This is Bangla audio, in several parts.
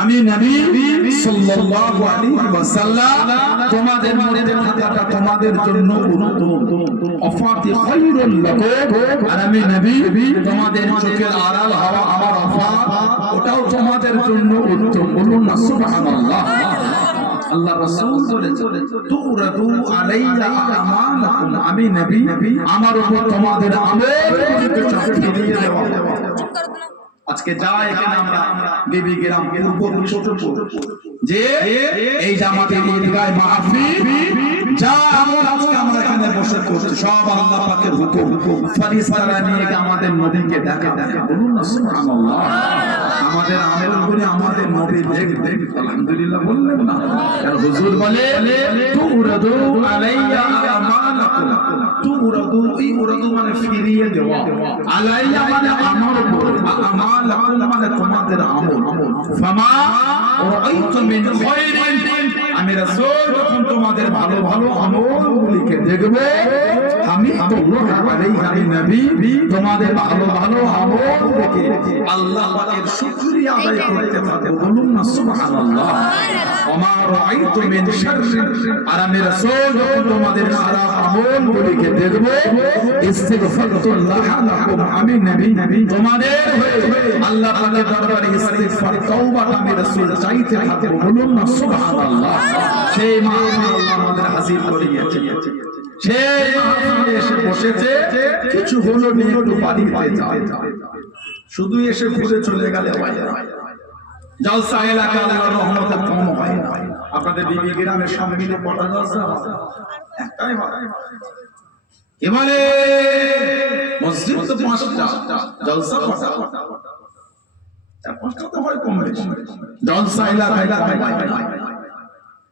আমি নবী সাল্লাল্লাহু আলাইহি ওয়াসাল্লাম তোমাদের মধ্যে থাকাটা তোমাদের জন্য উত্তম অফাতি খায়রুল লাকুম আর আমি নবী তোমাদের চোখের আড়াল হওয়া আমার অফাত ওটাও তোমাদের জন্য উত্তম। বলুন না সুবহানাল্লাহ। আল্লাহ রাসূল বলেছেন তুরাদু আলাইয়া আমালাকুম। আমি নবী আমার উপর তোমাদের আমল ফিরিয়ে দেওয়া। আজকে যা এখানে আমরা বেবি গ্রাম পূর্ব যে এই যে ঈদগায় মাহফিল যা আমল আজকে আমরা এখানে বসে করছি। সব আল্লাহ পাকের হুকুম। ফরিস্তারা নিয়ে আমাদের নবীকে দেখা দেখা বলুন না সুবহানাল্লাহ। আমাদের আমল আমাদের নবী দেখবে আলহামদুলিল্লাহ বললেন না। কারণ হুজুর বলে তুরাদু আলাইয়া আমালাকুম। তুরাদু এই উরাদু মানে ফিরিয়ে দেওয়া। আলাইয়া মানে আমার মানে তোমাদের আমল। ফামা রাআইতু মিন খায়রিন আমি রাসূল যখন তোমাদের ভালো ভালো আমলগুলিকে দেখব আমি আল্লাহ আলাইহি নবী তোমাদের ভালো ভালো আমল দেখে আল্লাহ পাকের শুকরিয়া আদায় করতে থাকব বলুন না সুবহানাল্লাহ। রাআইতু মিন শাররিন। আর আমি রাসূল যখন তোমাদের খারাপ আমলগুলিকে দেখব ইস্তিগফারতুল্লাহ লাকুম। আমি নবী তোমাদের হয়ে আল্লাহ পাকের দরবারে ইস্তিগফার তওবা আমি রাসূল চাইতে থাকব বলুন না সুবহানাল্লাহ। সেই মাহফিল আমাদের হাজির করিয়েছে। সেই মাহফিলে এসে বসেছে, কিছু হলো নিয়ে একটু বাড়িতে যায় শুধু এসে ঘুরে চলে গেলে হয় জলসা এলাকা আল্লাহর রহমতে কম হয় না। আপনাদের বিবি গ্রামের সব মিলে কটা জলসা একটাই হয়। এবারে মসজিদ তো পাঁচটা, জলসা কটা? চার পাঁচটা তো হয় কম জলসা এলাকায়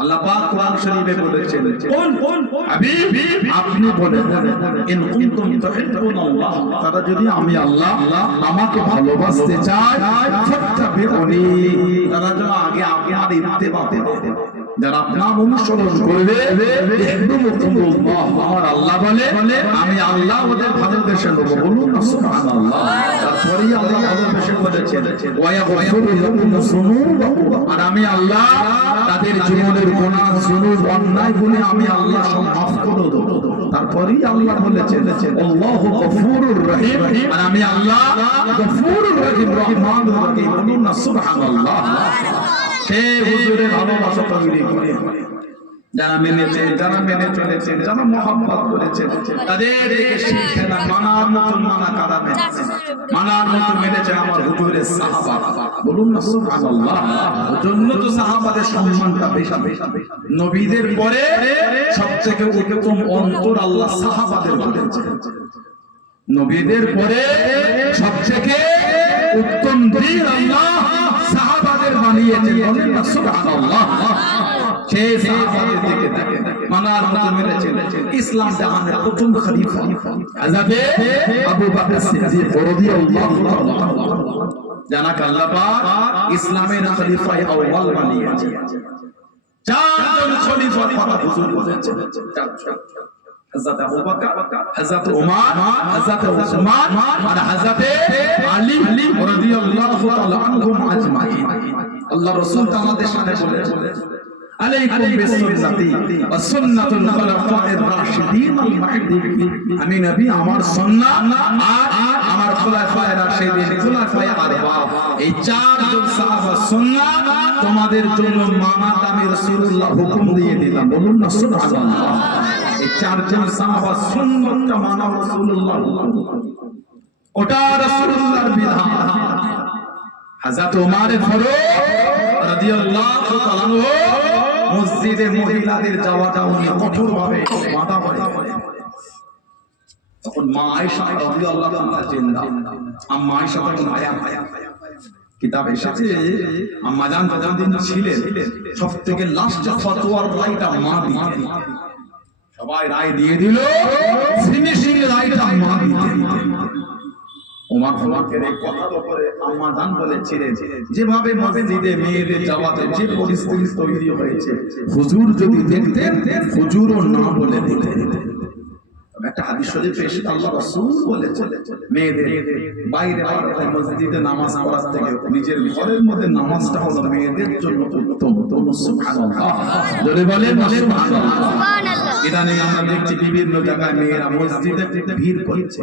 আল্লাহ পাক কোরআন শরীফে বলেছেন কোন কোন হাবিব আপনি বলেন ইন কুনতুম তুহিব্বুনাল্লাহ তারা যদি আমি আল্লাহ আমাকে ভালোবাসতে চায় ফাত্তাবিউনি। তারা যেন আগে আপনার ইত্তেবা করে। বলে, আমি আল্লাহ তারপরেই আল্লাহ আর আমি আল্লাহ তাদের জীবনের গুনাহ, যুনুব, অন্যায় গুণে আমি আল্লাহ তারপরেই আল্লাহ আর আমি আল্লাহ গফুরুর রহিম রহমানুর রহিম। বলুন না, সুবহানাল্লাহ। সে হুজুরের ভালোবাসা তৈরি করে। যারা মেনেছেন যারা মেনে চলেছেন যারা করেছেন তাদের মানার মতন মানা কারা মেনেছে মানার মতন মেনেছে আমার হুজুরের সাহাবা। বলুন না জন্য তো সাহাবাদের সম্মানটা বেশি। বেশি নবীদের পরে সবথেকে উত্তম অন্তর আল্লাহ সাহাবাদের বলেছে নবীদের পরে সবথেকে উত্তম দিন আল্লাহ বানিয়েছেন বলেন না সুবহানাল্লাহ সেই সাহাবাদের দিকে দেখে মানার মতো মেরেছেন ইসলাম জাহানের প্রথম খলিফা হযরতে আবু বকর সিদ্দিক রাদিয়াল্লাহু তাআলা জানা আল্লাহ পাক ইসলামের খলিফা আউয়াল বানিয়েছেন চারজন খলিফার কথা হুজুর বলেছেন চারজন হযরত আবু বকর হযরত ওমর হযরত উসমান আর হযরত আলী রাদিয়াল্লাহু তাআলা আনহুম আজমাইন আল্লাহ রাসূল আমাদের সামনে বলেছেন আলাইকুম বিসুন্নতি ওয়া সুন্নাতুল খুলাফায়ের রাশিদিন আল মাহদিয়িন আমি নবী আমার সুন্নাত আর আমার খুলাফায়ে রাশিদিন খুলাফায়ে আরবা এই চারজন সাহাবা সুন্নাত তোমাদের জন্য মানাত আমি রাসূলুল্লাহ হুকুম দিয়ে দিলাম। বলুন না সুবহানাল্লাহ। এই চারজন সাহাবা সুন্নাতটা মানা রাসূলুল্লাহ। ওটা রাসূলুল্লাহর বিধান। হযরত ওমর ফারুক রাদিয়াল্লাহু তাআলা মসজিদে মহিলাদের যাওয়াটা উনি কঠোরভাবে মাথা করে তখন মা আয়েশা রাদিয়াল্লাহু তাআলা জিন্দা। আম্মা আয়েশা তখন আয়া কিতাব এসেছে, আম্মা জান ছিলেন সব থেকে লাস্ট ফতোয়ার রায়টা মা দিতেন। সবাই রায় দিয়ে দিল ফিনিশিং রায়টা মা ওমর ফারুকের এই কথার উপরে আম্মা জান বলেছিলেন যেভাবে মসজিদে মেয়েদের যাওয়াতে যে পরিস্থিতি তৈরি হয়েছে হুজুর যদি দেখতেন হুজুরও না বলে দিতেন। একটা হাদিস শরীফে এসে আল্লাহ রাসূল বলেছেন মেয়েদের বাইরে মসজিদে নামাজ পড়ার থেকে নিজের ঘরের মধ্যে নামাজটা হলো মেয়েদের জন্য উত্তম। উত্তম সুবহানাল্লাহ। জোরে বলেন সুবহানাল্লাহ। সুবহানাল্লাহ। ইদানিং আমরা দেখছি বিভিন্ন জায়গায় মেয়েরা মসজিদে ভিড় করছে।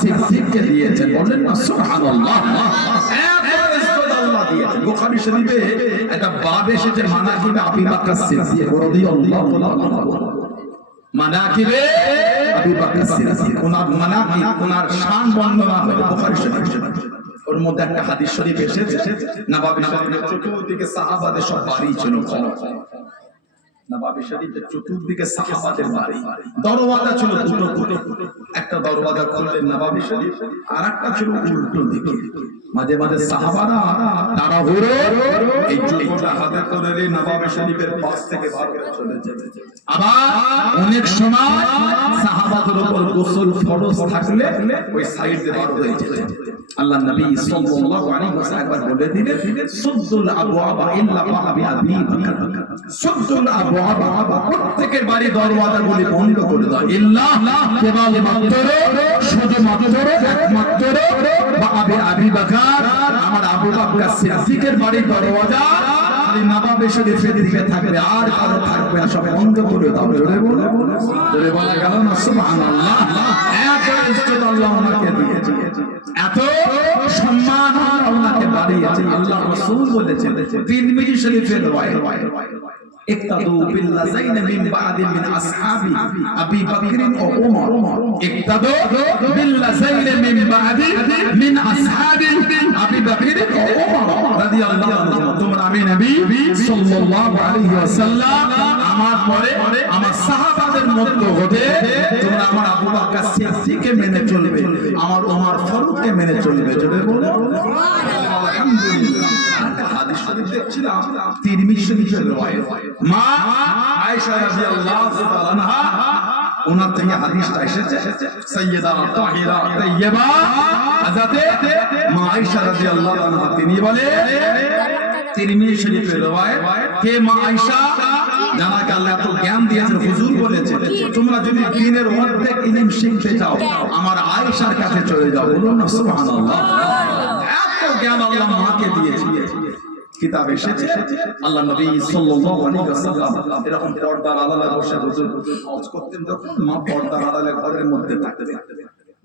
দিয়েছেন বলেন না সুবহানাল্লাহ বুখারী একটা ওর মধ্যে একটা হাদিস শরীফ এসেছে নবাবী শরীফের চতুর্দিকে সাহাবাদের সব বাড়ি ছিল নবাবী শরীফের চতুর্দিকে সাহাবাদের বাড়ি। দরওয়াজা ছিল দুটো দুটো। একটা দরওয়াজা খুললেন নবাবী শরীফ আর একটা ছিল উল্টো দিকে। মাঝে মাঝে সাহাবারা তারা হুড়ো এই জুতোটা হাতে করে নিয়ে নবাবী শরীফের পাশ থেকে বার চলে যেতে। আবার অনেক সময় সাহাবাদের উপর গোসল ফরজ থাকলে ওই সাইড দিয়ে বার হয়ে যেতে। আল্লাহ নবী সাল্লাল্লাহু আলাইহি ওয়াসাল্লাম বলে দিলেন সুদ্দুল আবওয়াবা ইল্লা বাবি আবি বকর। সুদ্দুল আবওয়াবা প্রত্যেকের বাড়ি দরওয়াজাগুলি বন্ধ করে দাও। ইল্লা কেবল মাত্র শুধু মাত্র একমাত্র বাবি আবি বকর, আমার আবু বকর সিদ্দিকের বাড়ি দরওয়াজা আর কারও থাকবে বলো। জোরে বলা গেল না, সুবহানাল্লাহ। এত ইজ্জত আল্লাহ ওনাকে দিয়েছে। এত সম্মান আল্লাহকে বাড়িয়েছে। আল্লাহ রাসূল বলেছেন তিরমিজি শরীফের اقتدوا بالذين من بعد من اصحاب ابي بكر وعمر اقتدوا بالذين من بعد من اصحاب ابي بكر وعمر رضي الله عنهم তোমরা আমি নবী সাল্লাল্লাহু আলাইহি ওয়াসাল্লাম আমার পরে আমার সাহাবাদের মধ্যে হতে তোমরা আমার বকর সিদ্দিককে মেনে চলবে, আমার ওমর ফারুককে মেনে চলবে। জোরে বলো। তিনি বলে, তিরমিজি শরীফের রওয়ায়াত কে মা আয়েশা জানাকে আল্লাহ এত জ্ঞান দিয়েছেন হুজুর বলেছে তোমরা যদি দ্বীনের অর্ধেক ইলম শিখতে চাও আমার আয়েশার কাছে চলে যাও বলুন না সুবহানাল্লাহ। এত জ্ঞান আল্লাহ মাকে দিয়েছে। কিতাব এসেছে আল্লাহ নবী সাল্লাল্লাহু আলাইহি ওয়াসাল্লাম এরকম পর্দার আড়ালে বসে হুজুর হজ করতেন যখন মা পর্দার আড়ালে ঘরের মধ্যে থাকতেন।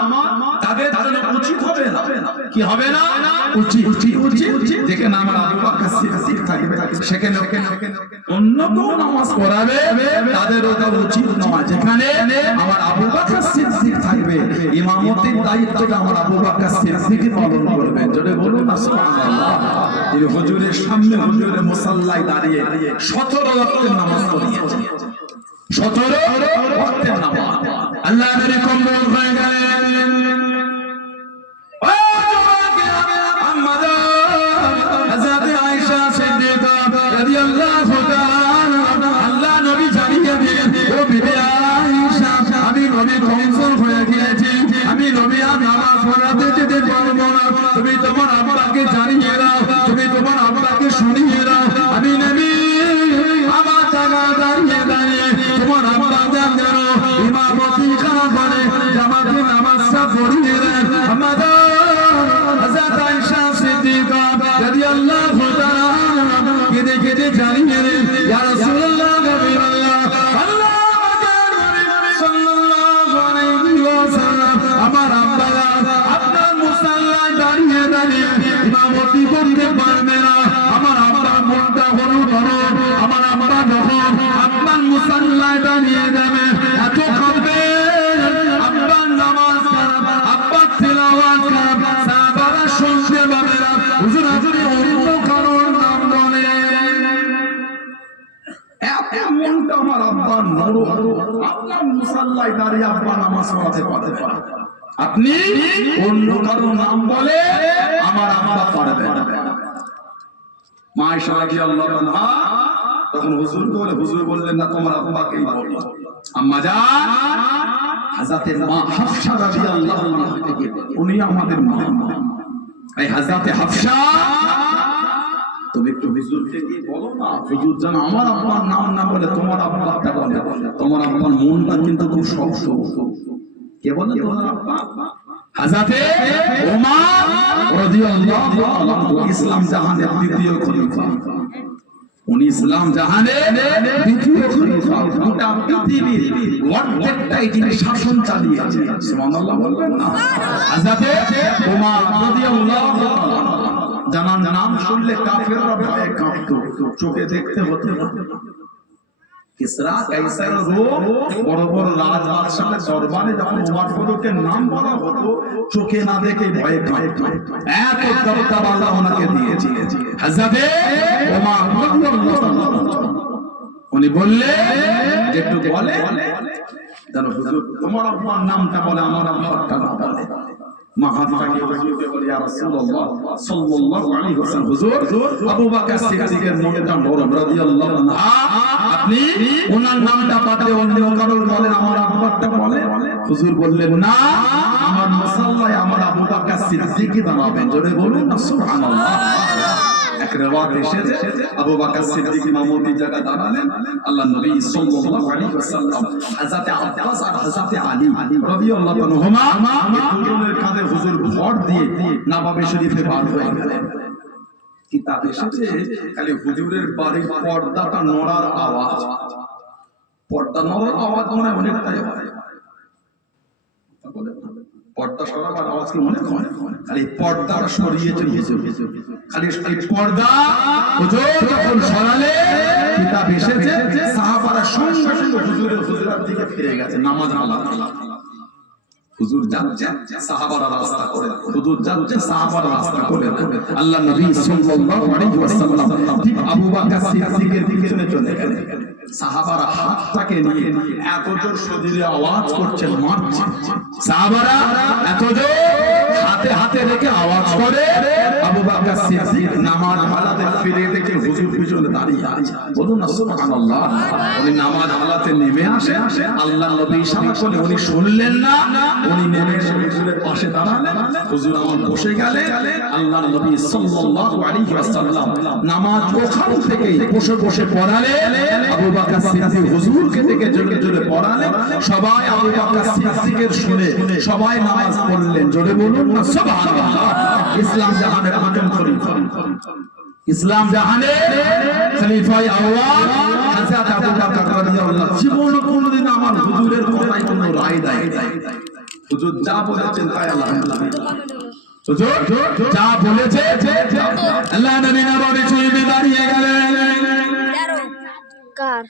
তাদের জন্য উচিত হবে না। কি হবে না? উচিত উচিত উচিত যেখানে আমার আবু বকর সিদ্দিক থাকবে সেখানে অন্য কেউ নামাজ পড়াবে তাদের ওটা উচিত নয়। যেখানে আমার আবু বকর সিদ্দিক থাকবে ইমামতির দায়িত্বটা আমার আবু বকর সিদ্দিক পালন করবে। জোরে বলুন না সুবহানাল্লাহ। এই হুজুরের সামনে হুজুরের মুসাল্লায় দাঁড়িয়ে 17 ওয়াক্তের নামাজ পড়িয়েছে। 17 ওয়াক্তের নামাজ। আল্লাহ নবী কম্বল আপনি অন্য কারও নাম বলে আমার আব্বা পারবে না। মা আয়েশা রাদিয়াল্লাহু তখন হুজুর বলে, হুজুর বললেন, না, তোমার আব্বাকেই বলো আম্মা আনহা উনি আমাদের মা হাজাতে হাফসা তুমি একটু হুজুরকে গিয়ে বলো না। হুজুর যেন আমার আব্বার নাম না বলে তোমার আব্বারটা বলে। তোমার আব্বার মনটা কিন্তু খুব শক্ত। কে বলে তোমার আব্বা? ইসলাম জাহানের দ্বিতীয় খলিফা। উনি ইসলাম জাহানের দ্বিতীয় শাসন চালিয়েছেন। সুবহানাল্লাহ জানান নাম শুনলে কাফেররা ভয়ে কাঁপতো। চোখে দেখতে হতে নাম চোখে না দেখে ভয়ে এত ওনাকে উনি বললে বলে তোমার নামটা বলে, আমার আব্বারটা না বলে। আমার হুজুর বললেন না আমার মুসাল্লায় আমার আবু বকর সিদ্দিকই দাঁড়াবেন জোরে বলুন সুবহানাল্লাহ। খালি আওয়াজ। পর্দা নড়ার আওয়াজ মনে অনেকটাই হয়। পর্দা সরাবার আওয়াজ কি মনে হয় খালি পর্দাটা সরিয়েছেন হুজুর খালি এই পর্দা হুজুর যখন সরালে কিতাব এসেছে, সাহাবারা সঙ্গে সঙ্গে হুজুরের হুজুরার দিকে ফিরে গেছে, নামাজ করে। আল্লাহ নবী সাল্লাল্লাহু আলাইহি ওয়াসাল্লাম ঠিক আবু বকর সিদ্দিকের পিছনে চলে গেলেন। সাহাবারা হাতটাকে নিয়ে এত জোর শরীরে আওয়াজ করছেন মারছে সাহাবারা এত জোর? হাতে হাতে রেখে আওয়াজ করে, আবু বকর সিদ্দিক নামাজ হালাতে ফিরে দেখে হুজুর পিছনে দাঁড়িয়ে আছে। বলুন না, সুবহানাল্লাহ। উনি নামাজ হালাতে নেমে আসে। আল্লাহ নবী ইশারা করে উনি শুনলেন না, উনি নেমে হুজুরের পাশে দাঁড়ালেন। হুজুর আমার বসে গেলে আল্লাহ নবী সাল্লাল্লাহু আলাইহি ওয়াসাল্লাম নামাজ ওখান থেকেই বসে বসে পড়ালেন। আবু বকর সিদ্দিক হুজুরকে থেকে জোরে জোরে পড়ালেন। সবাই আবু বকর সিদ্দিকের শুনে সবাই নামাজ পড়লেন। জোরে বলুন। ইসলাম জাহানের আদম খলিফা ইসলাম জাহানের খলিফায়ে আউয়াল হযরত আবু বকর রাদিয়াল্লাহু জীবনে কোনোদিন আমার হুজুরের কথায় কোনো রায় দেয় হুজুর যা বলেছেন তাই আলহামদুলিল্লাহ হুজুর যা বলেছে আল্লাহ নবী দাঁড়িয়ে গেলেন। কার